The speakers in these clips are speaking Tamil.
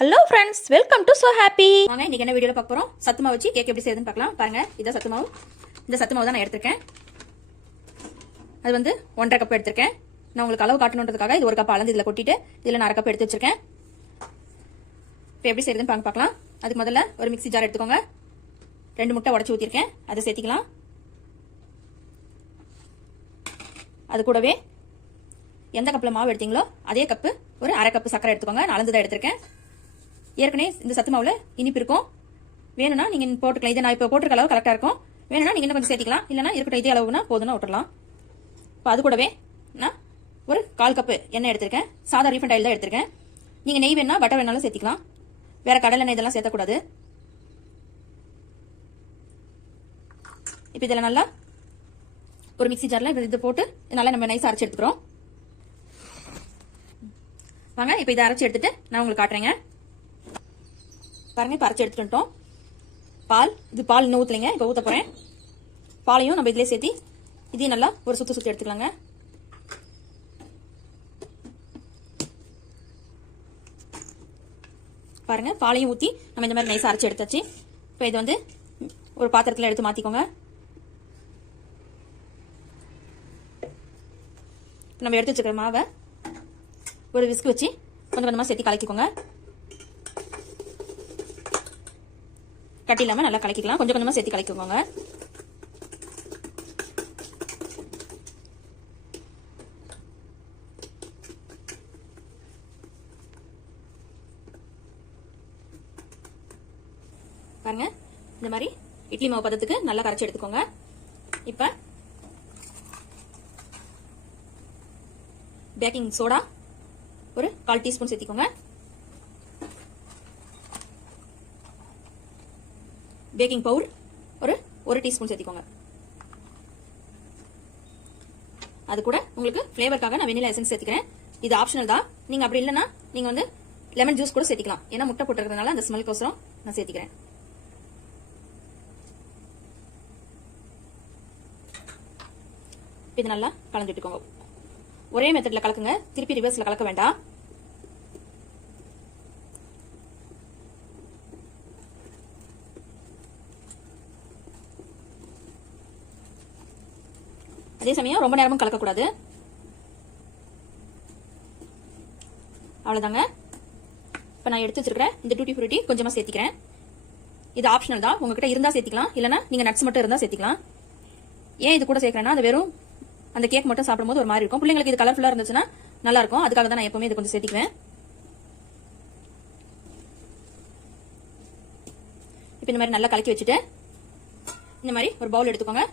Hello friends welcome to so happy வாங்க இன்னைக்கு என்ன வீடியோ பார்க்க போறோம்? சத்து மாவு வச்சு கேக் எப்படி செய்யுதுன்னு பார்க்கலாம். பாருங்க இதான் சத்து மாவு இந்த சத்து மாவு தான் நான் எடுத்திருக்கேன். அது வந்து ஒன்றரை கப் எடுத்திருக்கேன். நான் உங்களுக்கு அளவு காட்டணுன்றதுக்காக இது ஒரு கப் அளந்து இதில் கொட்டிட்டு இதில் நான் அரை கப் எடுத்து வச்சிருக்கேன். இப்போ எப்படி செய்யுதுன்னு பாருங்க பார்க்கலாம். அதுக்கு முதல்ல ஒரு மிக்ஸி ஜார் எடுத்துக்கோங்க. ரெண்டு முட்டை உடச்சி ஊற்றிருக்கேன் அதை சேர்த்திக்கலாம். அது கூடவே எந்த கப்பில் மாவு எடுத்தீங்களோ அதே கப்பு ஒரு அரை கப்பு சக்கரை எடுத்துக்கோங்க. நான் அளந்து தான் எடுத்திருக்கேன். ஏற்கனவே இந்த சத்து மாவுல இனிப்பு இருக்கும். வேணும்னா நீங்க போட்டுக்கலாம். இதை நான் இப்போ போட்டிருக்க அளவு கரெக்டாக இருக்கும். வேணும்னா நீங்க இன்னும் கொஞ்சம் சேர்த்திக்கலாம். இல்லைனா இருக்கட்டும் இதே அளவுனா போதும்னா விட்டுறலாம் இப்போ அது கூடவே நான் ஒரு கால் கப்பு எண்ணெய் எடுத்திருக்கேன். சாதா ரீஃபண்ட் ஆயில் தான் எடுத்திருக்கேன். நீங்க நெய் வேணா பட்டர் வேணாலும் சேர்த்திக்கலாம். வேற கடலை எண்ணெய் இதெல்லாம் சேர்த்தக்கூடாது. இப்போ இதில் நல்லா ஒரு மிக்ஸி ஜாரில் இது போட்டு நல்லா நம்ம நைஸாக அரைச்சி எடுத்துக்கிறோம். வாங்க இப்போ இதை அரைச்சி எடுத்துட்டு நான் உங்களுக்கு காட்டுறேங்க. பாருங்க இப்போ அரைச்சி எடுத்துட்டு பால் இது பால் இன்னும் ஊற்றலைங்க இப்போ ஊற்ற போகிறேன் பாலையும் நம்ம இதிலே சேர்த்து இதையும் நல்லா ஒரு சுற்று சுற்றி எடுத்துக்கலாங்க. பாருங்க பாலையும் ஊற்றி நம்ம இந்த மாதிரி நைஸாக அரைச்சி எடுத்தாச்சு. இப்போ இது வந்து ஒரு பாத்திரத்தில் எடுத்து மாற்றிக்கோங்க நம்ம எடுத்து வச்சுக்கிற மாவை ஒரு விஸ்க் வச்சு கொஞ்சம் கொஞ்சமாக சேர்த்து கலக்கிக்கோங்க. கட்டி இல்லாமல் நல்லா கலக்கிக்கலாம். கொஞ்சம் கொஞ்சமாக சேர்த்து கலக்கிக்கோங்க. பாருங்க இந்த மாதிரி இட்லி மாவு பதத்துக்கு நல்லா கரைச்சி எடுத்துக்கோங்க. இப்போ பேக்கிங் சோடா ஒரு கால் டீஸ்பூன் சேர்த்திக்கோங்க. பேக்கிங் பவுடர் ஒரு ஒரு டீஸ்பூன் சேர்த்திக்கோங்க. அது கூட உங்களுக்கு ஃப்ளேவருக்காக நான் வெனிலா எசன்ஸ் சேர்த்துக்கிறேன். இது ஆப்ஷனல் தான். நீங்க அப்படி இல்லைன்னா நீங்க வந்து லெமன் ஜூஸ் கூட சேர்த்திக்கலாம். ஏன்னா முட்டை போட்டுருக்கிறதுனால அந்த ஸ்மெல்க்கோசரம் நான் சேர்த்திக்கிறேன். இது நல்லா கலந்துட்டுக்கோங்க ஒரே மெத்தட்ல கலக்குங்க. திருப்பி ரிவர்ஸ்ல கலக்க வேண்டாம். அதே சமயம் ரொம்ப நேரமும் கலக்கக்கூடாது. அவ்வளோதாங்க இப்போ நான் எடுத்து வச்சிருக்கிறேன் இந்த டூட்டி ஃப்ரூட்டி கொஞ்சமாக சேர்த்திக்கிறேன். இது ஆப்ஷனல் தான். உங்ககிட்ட இருந்தால் சேர்த்திக்கலாம். இல்லைனா நீங்கள் நட்ஸ் மட்டும் இருந்தால் சேர்த்திக்கலாம். ஏன் இது கூட சேர்க்குறேன்னா அது வெறும் அந்த கேக் மட்டும் சாப்பிடும்போது ஒரு மாதிரி இருக்கும். பிள்ளைங்களுக்கு இது கலர்ஃபுல்லாக இருந்துச்சுன்னா நல்லா இருக்கும் அதுக்காக தான் நான் எப்பவுமே இது கொஞ்சம் சேர்த்திக்குவேன். இப்போ இந்த மாதிரி நல்லா கலக்கி வச்சுட்டு இந்த மாதிரி ஒரு பவுல் எடுத்துக்கோங்க.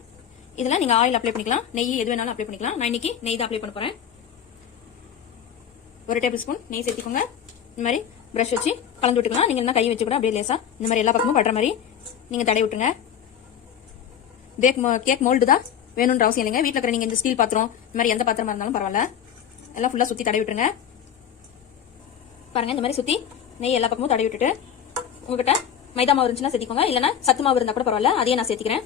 இதெல்லாம் நீங்க ஆயில் அப்ளை பண்ணிக்கலாம். நெய் எது வேணாலும் அப்ளை பண்ணிக்கலாம். நான் இன்னைக்கு நெய் தான் அப்ளை பண்ண போறேன். ஒரு டேபிள் ஸ்பூன் நெய் சேர்த்திக்கோங்க. இந்த மாதிரி பிரஷ் வச்சு கலந்து விட்டுக்கலாம். நீங்க என்ன கை வச்சு கூட அப்படியே லேசா இந்த மாதிரி எல்லா பக்கமும் படுற மாதிரி நீங்க தடை விட்டுருங்க. பேக் கேக் மோல்டு தான் வேணும்ன்ற அவசியம் இல்லைங்க. வீட்டில் இருக்கிற நீங்க இந்த ஸ்டீல் பாத்திரம் இந்த மாதிரி எந்த பாத்திரமா இருந்தாலும் பரவாயில்ல. எல்லாம் ஃபுல்லா சுத்தி தடவி விட்டுருங்க. பாருங்க இந்த மாதிரி சுத்தி நெய் எல்லா பக்கமும் தடவி விட்டுட்டு உங்ககிட்ட மைதா மாவு இருந்துச்சுன்னா சேர்த்திக்கோங்க. இல்லைன்னா சத்து மாவு இருந்தால் கூட பரவாயில்ல. அதையே நான் சேர்த்திக்கிறேன்.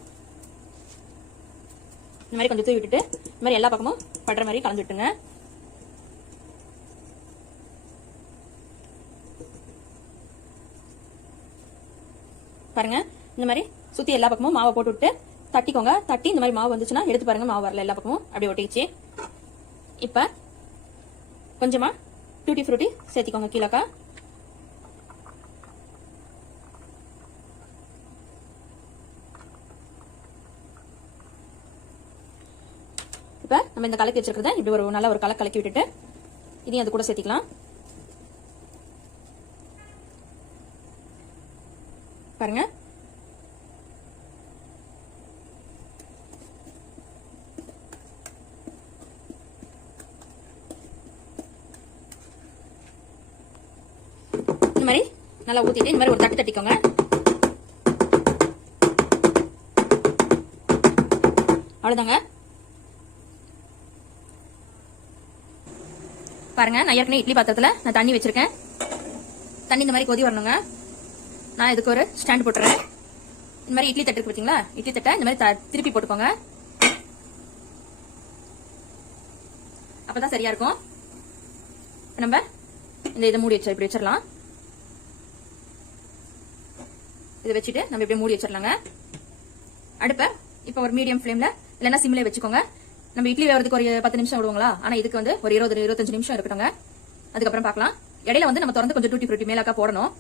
இந்த மாதிரி கொஞ்சம் தூவி விட்டுட்டு இந்த மாதிரி எல்லா பக்கமும் படுற மாதிரி கலந்து விட்டுங்க பாருங்க இந்த மாதிரி சுத்தி எல்லா பக்கமும் மாவை போட்டு விட்டு தட்டிக்கோங்க. தட்டி இந்த மாதிரி மாவு வந்துச்சுன்னா எடுத்து பாருங்க மாவு வரல எல்லா பக்கமும் அப்படியே ஒட்டிச்சு இப்ப கொஞ்சமா டூட்டி ஃப்ரூட்டி சேர்த்திக்கோங்க கீழக்கா. இப்போ நம்ம இந்த கலக்கி வச்சிருக்கிறத இப்படி ஒரு நல்ல ஒரு கலக்கு கலக்கி விட்டுட்டு இதையும் அது கூட சேர்த்திக்கலாம். பாருங்க. இந்த மாதிரி நல்லா ஊத்திட்டு இந்த மாதிரி ஒரு தட்டு தட்டிக்கோங்க. அவ்வளவுதாங்க. பாருங்க. நான் ஏற்கனவே இட்லி பாத்திரத்துல நான் தண்ணி வச்சிருக்கேன். தண்ணி இந்த மாதிரி கொதி வரணுங்க. நான் இதுக்கு ஒரு ஸ்டாண்ட் போட்டுறேன். இந்த மாதிரி இட்லி தட்டு இருக்கு பாத்தீங்களா? இட்லி தட்டை இந்த மாதிரி திருப்பி போட்டுக்கோங்க. அப்பதான் சரியா இருக்கும். நம்ம இந்த இதை மூடி வச்சு இப்படி வச்சிடலாம். இதை வச்சுட்டு நம்ம இப்படி மூடி வச்சிடலாங்க. அடுப்பை இப்போ ஒரு மீடியம் ஃப்ளேமில் இல்லைன்னா சிம்ல வச்சுக்கோங்க. நம்ம இட்லி வேகிறதுக்கு ஒரு பத்து நிமிஷம் விடுவாங்களா? ஆனா இதுக்கு வந்து ஒரு இருபது இருபத்தஞ்சு நிமிஷம் இருக்கட்டுங்க அதுக்கப்புறம் பார்க்கலாம். இடையில வந்து நம்ம திறந்து கொஞ்சம் டூட்டி ஃப்ரூட்டி மேலாக்கா போடணும்.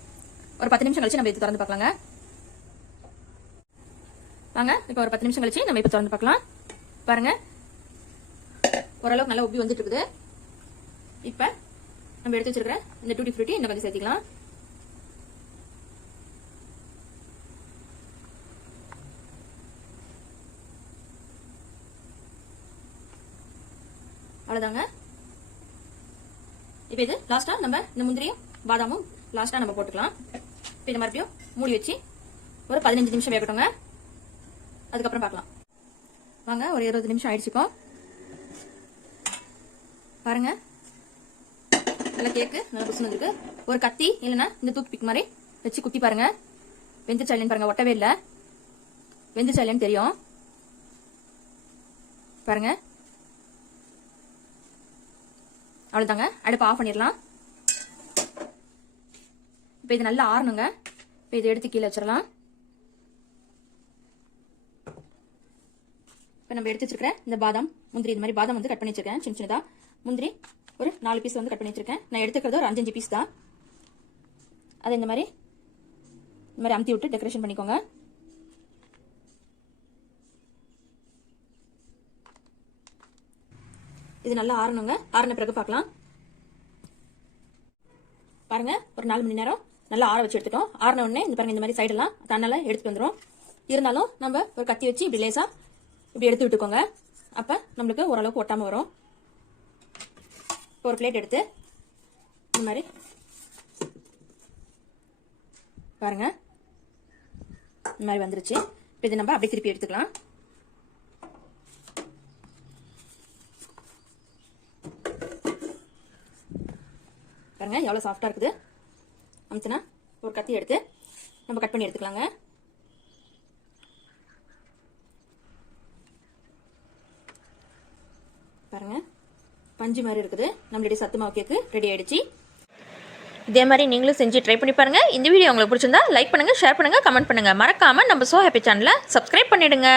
ஒரு பத்து நிமிஷம் கழிச்சு நம்ம இது திறந்து பார்க்கலாங்க. வாங்க இப்போ ஒரு பத்து நிமிஷம் கழிச்சு நம்ம இப்போ திறந்து பார்க்கலாம். பாருங்க. ஓரளவுக்கு நல்லா உப்பி வந்துட்டு இருக்குது. இப்போ நம்ம எடுத்து வச்சிருக்கிற இந்த டூட்டி ஃப்ரூட்டி இன்னும் கொஞ்சம் சேர்த்திக்கலாம். அவ்வளோதாங்க இப்போ இது லாஸ்டா நம்ம இந்த முந்திரியும் பாதாமும் லாஸ்டா நம்ம போட்டுக்கலாம். இப்போ இதை மறுபடியும் மூடி வச்சு ஒரு பதினஞ்சு நிமிஷம் வேகட்டுங்க. அதுக்கப்புறம் பார்க்கலாம். வாங்க ஒரு இருபது நிமிஷம் ஆயிடுச்சு இப்போ. பாருங்க. நல்லா கேக்கு நல்லா புசு வந்துருக்கு. ஒரு கத்தி இல்லைன்னா இந்த தூக்கு பிக் மாதிரி வச்சு குத்தி பாருங்க. வெந்து இல்லைன்னு பாருங்க ஒட்டவே இல்லை. வெந்துச்சா இல்லைன்னு தெரியும். பாருங்க. அவ்வளோதாங்க அடுப்பு ஆஃப் பண்ணிடலாம். இப்போ இது நல்லா ஆறணுங்க. இப்போ இதை எடுத்து கீழே வச்சிடலாம். இப்போ நம்ம எடுத்து வச்சிருக்கிற இந்த பாதாம் முந்திரி இந்த மாதிரி பாதாம் வந்து கட் பண்ணி வச்சிருக்கேன். சின்ன சின்னதாக முந்திரி ஒரு நாலு பீஸ் வந்து கட் பண்ணி வச்சிருக்கேன். நான் எடுத்துக்கிறது ஒரு அஞ்சஞ்சு பீஸ் தான். அதை இந்த மாதிரி இந்த மாதிரி அமுத்தி விட்டு டெக்கரேஷன் பண்ணிக்கோங்க. இது நல்லா ஆறணுங்க. ஆறின பிறகு பார்க்கலாம் பாருங்க ஒரு நாலு மணி நேரம் நல்லா ஆற வச்சு எடுத்துட்டோம். ஆறின உடனே இந்த பாருங்க இந்த மாதிரி சைடெல்லாம் தன்னால எடுத்துட்டு வந்துடும் இருந்தாலும் நம்ம ஒரு கத்தி வச்சு இப்படி லேசா இப்படி எடுத்து விட்டுக்கோங்க. அப்ப நம்மளுக்கு ஓரளவுக்கு ஒட்டாம வரும். இப்போ ஒரு பிளேட் எடுத்து இந்த மாதிரி பாருங்க. இந்த மாதிரி வந்துருச்சு. இப்போ இதை நம்ம அப்படியே திருப்பி எடுத்துக்கலாம். பாருங்க எவ்வளோ சாஃப்டாக இருக்குது. அமிச்சுனா ஒரு கத்தி எடுத்து நம்ம கட் பண்ணி எடுத்துக்கலாங்க. பாருங்க பஞ்சு மாதிரி இருக்குது. நம்மளுடைய சத்து மாவு கேக்கு ரெடி ஆயிடுச்சு. இதே மாதிரி நீங்களும் செஞ்சு ட்ரை பண்ணி பாருங்க. இந்த வீடியோ உங்களுக்கு பிடிச்சிருந்தா லைக் பண்ணுங்க ஷேர் பண்ணுங்க கமெண்ட் பண்ணுங்க. மறக்காம நம்ம சோ ஹாப்பி சேனலை சப்ஸ்கிரைப் பண்ணிடுங்க.